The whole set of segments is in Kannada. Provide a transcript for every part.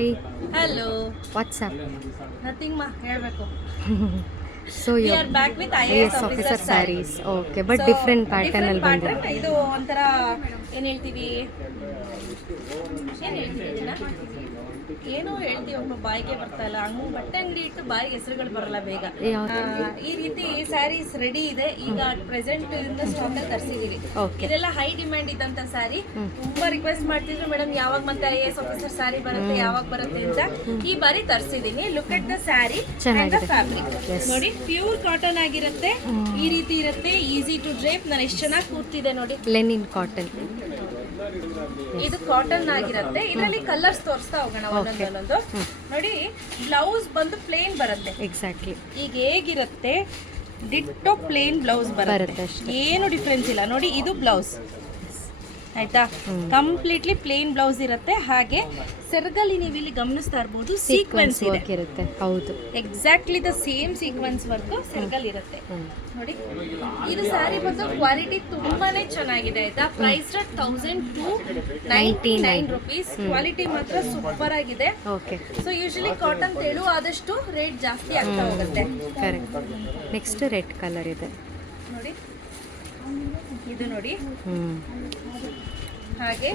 Hi, hello, WhatsApp. ನಥಿಂಗ್ ಮಾ ಹೇಳಬೇಕು. So we you are back with IAS officer sarees. Okay, but different pattern ಅಲ್ಲಿ ಬಂದಿದೆ. ಇದು ಒಂಥರ ಏನು ಹೇಳ್ತೀವಿ ಇದನ್ನ? ಏನೋ ಹೇಳ್ತೀವಿ ಒಬ್ಬ ಬಾಯಿಗೆ ಬರ್ತಾ ಇಲ್ಲ. ಹಂಗೆ ಬಟ್ಟೆ ಅಂಗಡಿ ಇಟ್ಟು ಬಾಯಿಗೆ ಹೆಸರುಗಳು ಬರಲ್ಲ ಬೇಗ. ಈ ರೀತಿ ಸ್ಯಾರೀಸ್ ರೆಡಿ ಇದೆ ಈಗ. ಪ್ರೆಸೆಂಟ್ ಇಂದ ಸ್ಟಾಕ್ ಅಲ್ಲಿ ತರಿಸಿದೀವಿ. ಇದೆಲ್ಲ ಹೈ ಡಿಮ್ಯಾಂಡ್ ಇದ್ದಂತ ಸ್ಯಾರಿ. ತುಂಬಾ ರಿಕ್ವೆಸ್ಟ್ ಮಾಡ್ತಿದ್ರು, ಮೇಡಮ್ ಯಾವಾಗ ಮತ್ತೆ IAS ಆಫೀಸರ್ ಸ್ಯಾರಿ ಬರುತ್ತೆ, ಯಾವಾಗ ಬರುತ್ತೆ ಅಂತ. ಈ ಬಾರಿ ತರಿಸಿದೀನಿ. Look at the sari and the fabric ನೋಡಿ. ಪ್ಯೂರ್ ಕಾಟನ್ ಆಗಿರುತ್ತೆ. ಈ ರೀತಿ ಇರುತ್ತೆ, ಈಸಿ ಟು ಡ್ರೇಪ್. ನಾನು ಎಷ್ಟು ಚೆನ್ನಾಗಿ ಕೂರ್ತಿದೆ ನೋಡಿ. Lenin cotton. ಇದು ಕಾಟನ್ ಆಗಿರುತ್ತೆ. ಇದರಲ್ಲಿ ಕಲರ್ಸ್ ತೋರಿಸ್ತಾ ಹೋಗೋಣ ಒಂದೊಂದೊಂದು. ನೋಡಿ, ಬ್ಲೌಸ್ ಬಂದು ಪ್ಲೇನ್ ಬರುತ್ತೆ. ಎಕ್ಸಾಕ್ಟ್ಲಿ ಈಗ ಹೇಗಿರುತ್ತೆ ಡಿಟ್ಟೋ ಪ್ಲೇನ್ ಬ್ಲೌಸ್ ಬರುತ್ತೆ. ಏನು ಡಿಫ್ರೆನ್ಸ್ ಇಲ್ಲ ನೋಡಿ. ಇದು ಬ್ಲೌಸ್ ಆಯ್ತಾ, ಕಂಪ್ಲೀಟ್ಲಿ ಪ್ಲೇನ್ ಬ್ಲೌಸ್ ಇರುತ್ತೆ. ಹಾಗೆ ಸೆರಗಲ್ಲಿ ನೀವು ಇಲ್ಲಿ ಗಮನಿಸ್ತಾ ಇರ್ಬೋದು, ಸೀಕ್ವೆನ್ಸ್ ಇರುತ್ತೆ. ಹೌದು, exactly the same sequence work ಸೆರಗಲ್ಲಿ ಇರುತ್ತೆ ನೋಡಿ. ಇದು ಸ್ಯಾರಿ ಬಂದು ಕ್ವಾಲಿಟಿ ತುಂಬಾನೇ ಚೆನ್ನಾಗಿದೆ ಆಯ್ತಾ. Price 1299 rupees. ಕ್ವಾಲಿಟಿ ಮಾತ್ರ ಸೂಪರ್ ಆಗಿದೆ. ಓಕೆ. ಸೊ ಯೂಶಲಿ ಕಾಟನ್ ತೆಳು ಆದಷ್ಟು ರೇಟ್ ಜಾಸ್ತಿ ಆಗ್ತಾ ಹೋಗುತ್ತೆ. ಕರೆಕ್ಟ್. ನೆಕ್ಸ್ಟ್ ರೆಡ್ ಕಲರ್ ಇದೆ ನೋಡಿ. ಇದು ನೋಡಿ. ಹಾಗೆ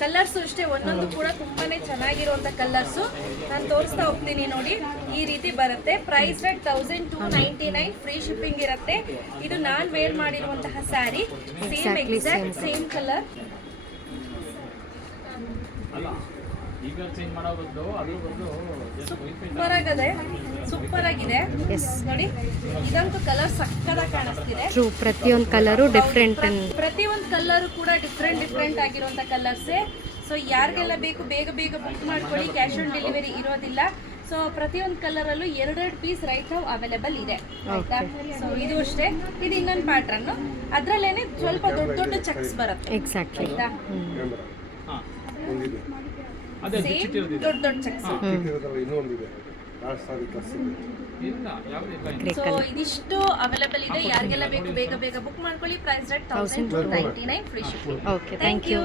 ಕಲರ್ಸ್ ಅಷ್ಟೇ, ಒಂದೊಂದು ಕೂಡ ತುಂಬಾನೇ ಚೆನ್ನಾಗಿರುವಂತ ಕಲರ್ಸು. ನಾನು ತೋರಿಸ್ತಾ ಹೋಗ್ತೀನಿ ನೋಡಿ. ಈ ರೀತಿ ಬರುತ್ತೆ. ಪ್ರೈಸ್ 1299, ಫ್ರೀ ಶಿಪ್ಪಿಂಗ್ ಇರುತ್ತೆ. ಇದು ನಾನು ವೇರ್ ಮಾಡಿರುವಂತಹ sari. Same exact same colour. Super ಆಗಿದೆ ನೋಡಿ. ಇದಂತೂ ಕಲರ್ ಸಕ್ಕತ್ತಾಗಿ ಕಾಣಿಸ್ತಿದೆ. ಟ್ರೂ, ಪ್ರತಿಯೊಂದು ಕಲರು ಡಿಫ್ರೆಂಟ್. ಪ್ರತಿಯೊಂದು ಕಲರು ಕೂಡ ಡಿಫ್ರೆಂಟ್ ಆಗಿರುವಂತ ಕಲರ್ಸೇ. ಸೊ ಯಾರಿಗೆಲ್ಲ ಬೇಕು ಬೇಗ ಬೇಗ ಬುಕ್ ಮಾಡ್ಕೊಳ್ಳಿ. ಕ್ಯಾಶ್ ಆನ್ ಡೆಲಿವರಿ ಇರೋದಿಲ್ಲ. ಸೊ ಪ್ರತಿಯೊಂದು ಕಲರಲ್ಲೂ 2 ಪೀಸ್ ರೈಟ್ ನಾವು ಅವೈಲೇಬಲ್ ಇದೆ ಆಯ್ತಾ. ಸೊ ಇದು ಅಷ್ಟೇ. ಇದು ಇನ್ನೊಂದು ಪ್ಯಾಟ್ರನ್. ಅದರಲ್ಲೇನೆ ಸ್ವಲ್ಪ ದೊಡ್ಡ ದೊಡ್ಡ ಚೆಕ್ಸ್ ಬರುತ್ತೆ. ಎಕ್ಸಾಕ್ಟ್ಲಿ ಆಯ್ತಾ, ಸೇಮ್ ದೊಡ್ಡ ದೊಡ್ಡ ಚೆಕ್ಸ್. ಸೊ ಇದಿಷ್ಟು ಅವೈಲೇಬಲ್ ಇದೆ. ಯಾರಿಗೆಲ್ಲ ಬೇಕು ಬೇಗ ಬೇಗ ಬುಕ್ ಮಾಡ್ಕೊಳ್ಳಿ. Price 1299, free shipping. Okay, thank you.